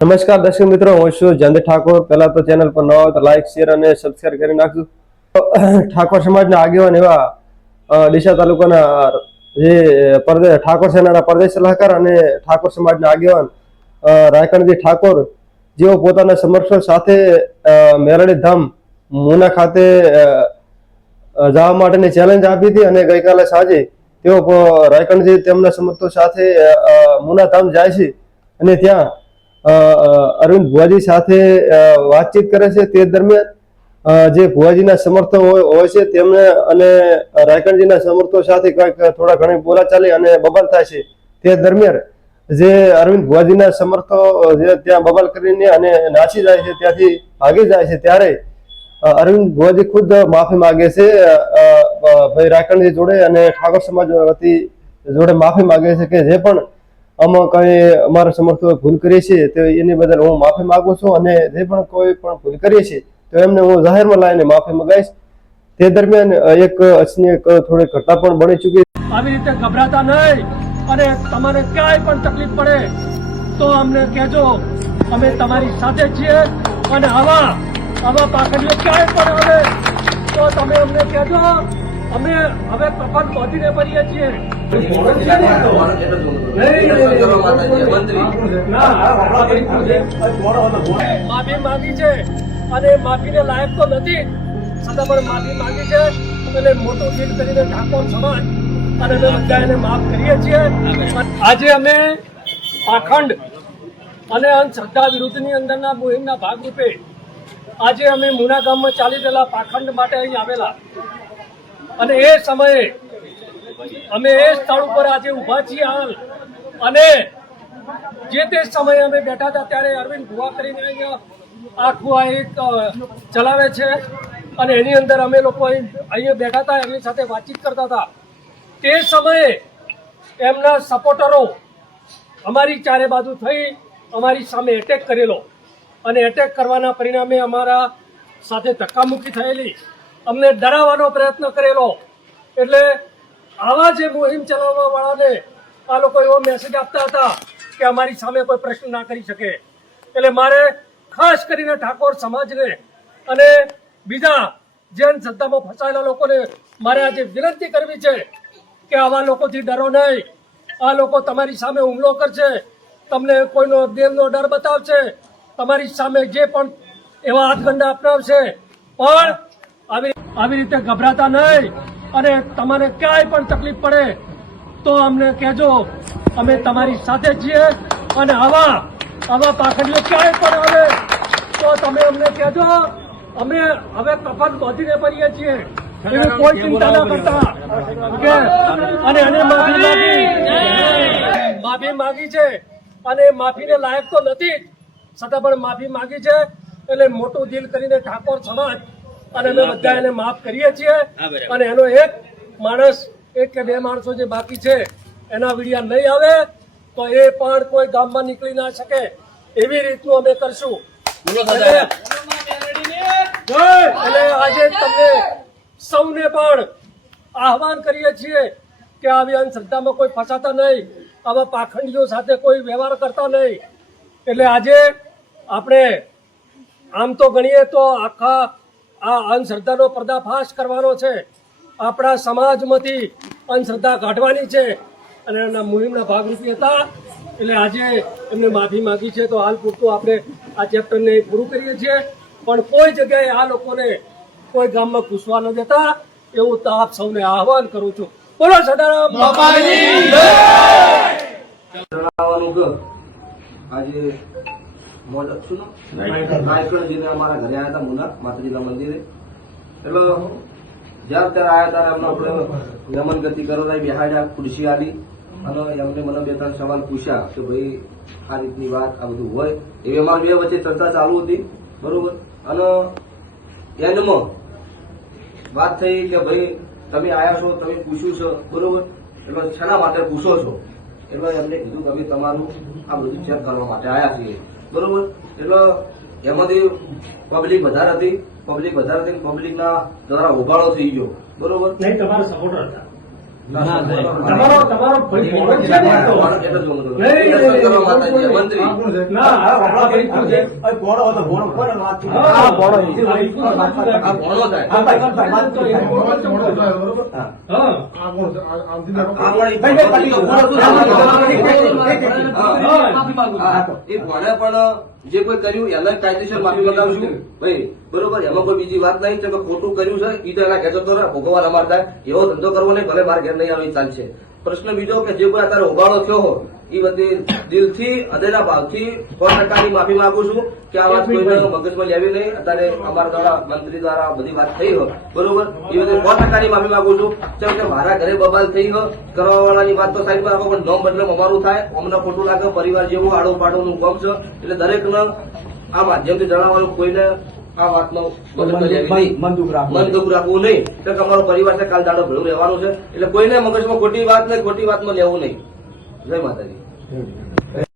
નમસ્કાર દર્શક મિત્રો, હું છું જયંત ઠાકોર। પહેલા તો ચેનલ પર નવા હોય તો લાઈક, શેર અને સબસ્ક્રાઇબ કરી નાખજો। ઠાકોર સમાજના આગેવાન એવા ડીસા તાલુકાના જે ઠાકોર સેનાના પ્રદેશ સલાહકાર અને ઠાકોર સમાજના આગેવાન રાયકણજી ઠાકોર, જેઓ પોતાના સમર્થકો સાથે મેરડી ધામ મુના ખાતે જવા માટેની ચેલેન્જ આપી હતી અને ગઈકાલે સાંજે તેઓ રાયકણજી તેમના સમર્થકો સાથે મુના ધામ જાય છે અને ત્યાં અરવિંદ ભુવાજી સાથે વાતચીત કરે છે। તે દરમિયાન જે ભુવાજીના સમર્થકો હોય છે તેમને અને રાયકણજીના સમર્થકો સાથે કંઈક થોડા ઘણી બોલાચાલી અને બબાલ થાય છે। તે દરમિયાન જે અરવિંદ ભુવાજીના સમર્થકો જે ત્યાં બબાલ કરીને અને નાસી જાય છે, ત્યાંથી ભાગી જાય છે, ત્યારે અરવિંદ ભુવાજી ખુદ માફી માગે છે ભાઈ રાયકણજી જોડે અને ઠાકોર સમાજ વતી જોડે માફી માગે છે કે જે પણ આમાં કઈ અમારા સમર્થકોએ ભૂલ કરી છે તો એની બદલ હું માફી માંગુ છું અને જે પણ કોઈ પણ ભૂલ કરી છે તો એમને હું જાહેરમાં લાવીને માફી મંગાવીશ। તે દરમિયાન એક અસની થોડી ઘટના પણ બની ચૂકી। આવી રીતે ગભરાતા નહીં અને તમારે ક્યાંય પણ તકલીફ પડે તો અમને કહેજો, અમે તમારી સાથે છીએ અને આવા પાખંડીઓ ક્યાંય પણ આવે તો તમે અમને કહેજો। અમે હવે કફન પહોંચીને પડીએ છીએ। માફી માંગી છે અને માફીને લાયક તો નથી, છતાં પણ માફી માંગી છે અને મોટું દિલ કરીને ઠાકોર સમાજ અને અમે બધા એને માફ કરીએ છીએ। આજે અમે પાખંડ અને અંધશ્રદ્ધા વિરુદ્ધની અંદરના મુહિમના ભાગરૂપે આજે અમે મુના ગામમાં ચાલી રહેલા પાખંડ માટે અહીં આવેલા અને એ સમયે અમે એ સ્થળ ઉપર આજે ઊભા છીએ હાલ અને જે તે સમયે અમે બેઠા હતા ત્યારે અરવિંદ ભુવા કરીને અહીંયા આખું આ એક ચલાવે છે અને એની અંદર અમે લોકો અહીંયા બેઠા હતા, એમની સાથે વાતચીત કરતા હતા। તે સમયે એમના સપોર્ટરો અમારી ચારે બાજુ થઈ અમારી સામે એટેક કરેલો અને એટેક કરવાના પરિણામે અમારા સાથે ધક્કામુક્કી થયેલી, અમને ડરાવવાનો પ્રયત્ન કરેલો। એટલે આવા જે મુહિમ ચલાવવા વાળાને આ લોકો એવો મેસેજ આપતા હતા કે અમારી સામે કોઈ પ્રશ્ન ના કરી શકે। એટલે મારે ખાસ કરીને ઠાકોર સમાજને અને બીજા જે અંધશ્રદ્ધામાં ફસાયેલા લોકોને મારે આજે વિનંતી કરવી છે કે આવા લોકોથી ડરો નહીં। આ લોકો તમારી સામે હુમલો કરશે, તમને કોઈનો દેવનો ડર બતાવશે, તમારી સામે જે પણ એવા હાથગંડા અપનાવશે, પણ આવી રીતે ગભરાતા નહીં અને તમારે ક્યાંય પણ તકલીફ પડે તો અમને કહેજો, અમે તમારી સાથે છીએ અને આવા પાખંડીઓ ક્યાંય પણ આવે તો તમે અમને કહેજો। અમે હવે કફન પહોંચીને પડીએ છીએ, એવી કોઈ ચિંતા ના કરતા અને એને માફી માગી છે અને માફીને લાયક તો નથી, છતાં પણ માફી માગી છે। એટલે મોટું દિલ કરીને ઠાકોર સમાજ અને અમે બધા એને માફ કરીએ છીએ અને એનો એક કે બે માણસો જે બાકી છે એના વિડિયા નહીં આવે તો એ પણ કોઈ ગામમાં નીકળી ના શકે એવી રીતનું અમે કરશું। એટલે આજે તમને સૌને પણ આહવાન કરીએ છીએ કે આવી અંધશ્રદ્ધામાં કોઈ ફસાતા નહીં, આવા પાખંડીઓ સાથે કોઈ વ્યવહાર કરતા નહીં। એટલે આજે આપણે આમ તો ગણીએ તો આખા આ અંધશ્રદ્ધાનો પર્દાફાશ કરવાનો છે, આપણા સમાજમાંથી અંધશ્રદ્ધા કાઢવાની છે અને એના મુહિમના ભાગરૂપે હતા। એટલે આજે એમને માફી માંગી છે તો હાલ પૂરતું આપણે આ ચેપ્ટરને પૂરું કરીએ છીએ, પણ કોઈ જગ્યાએ આ લોકોને કોઈ ગામમાં ઘૂસવા ન દેતા એવું તો આપ સૌને આહવાન કરું છું। બોલો સદારામ બાપાની જય। આજે રાયકણજીને અમારા ઘરે આવ્યા હતા મુના માતાજીના મંદિરે। એટલે જ્યાં ત્યારે આવ્યા ત્યારે એમને આપણે નમન ગતિ કરાવી, બેહાડ્યા, ખુરશી આલી અને એમને મને બે ત્રણ સવાલ પૂછ્યા કે ભાઈ આ રીતની વાત આ બધું હોય એવી અમારી બે વચ્ચે ચર્ચા ચાલુ હતી, બરોબર। અને એન્ડમાં વાત થઈ કે ભાઈ તમે આવ્યા છો, તમે પૂછ્યું છે, બરોબર, એટલે શેના માટે પૂછો છો? એટલે એમને કીધું કે અમે તમારું આ બધું ચેક કરવા માટે આવ્યા છીએ, બરોબર। એટલે એમાંથી પબ્લિક વધારે હતી, પબ્લિકના દ્વારા ઉભાળો થઈ ગયો, બરોબર। નહીં, તમારા સપોર્ટર હતા, તમારો ભાઈ મોડો છે ને તો. એટલે જ હું કહું. નહીં, દર્શન કરવા માતાજી મંત્રી ના, આ ભાઈ છે. આ ભણો થાય. આ ભાઈ છે. આ ભણો થાય. આ ભાઈ તો એ મોડો છે, મોડો છે. હા. હા. આ વળી એ ભણે પણ જે કોઈ કર્યું એને કાયદેસર માફી મંગાવશું ભાઈ, બરોબર? એમાં કોઈ બીજી વાત નહીં કે ખોટું કર્યું છે ઈ તો એના ઘેર જતો રહે, ભોગવવા અમાર થાય એવો ધંધો કરવો નહીં, ભલે મારા ઘેર નહીં આવે એ ચાલશે. પ્રશ્ન બીજો કે જે કોઈ અત્યારે ઉગાડો થયો હો એ બધી દિલથી હૃદયના ભાવથી 100% માફી માંગુ છું કે આ વાત કોઈને મગજમાં લેવી નહીં. અત્યારે અમારા દ્વારા મંત્રી દ્વારા બધી વાત થઈ હોય, બરોબર? એ બધી 100% માફી માંગુ છું. કેમ કે મારા ઘરે બબાલ થઈ હોય, કરવા વાળાની વાત તો સાઈડ પર રાખો, પણ નોમ બદલે અમારું થાય, અમને ખોટું લાગે, પરિવાર જેવું આડો પાડોનું કામ છે. એટલે દરેકને આ માધ્યમથી જણાવવાનું, કોઈને આ વાતનો મગજમાં લેવી નહીં, મન દુઃખ રાખવું નહીં. કેમ કે અમારો પરિવાર છે, કાલ દાડો ભેળું રહેવાનું છે. એટલે કોઈને મગજમાં ખોટી વાત નહીં, ખોટી વાતમાં લેવું નહીં. જય માતાજી.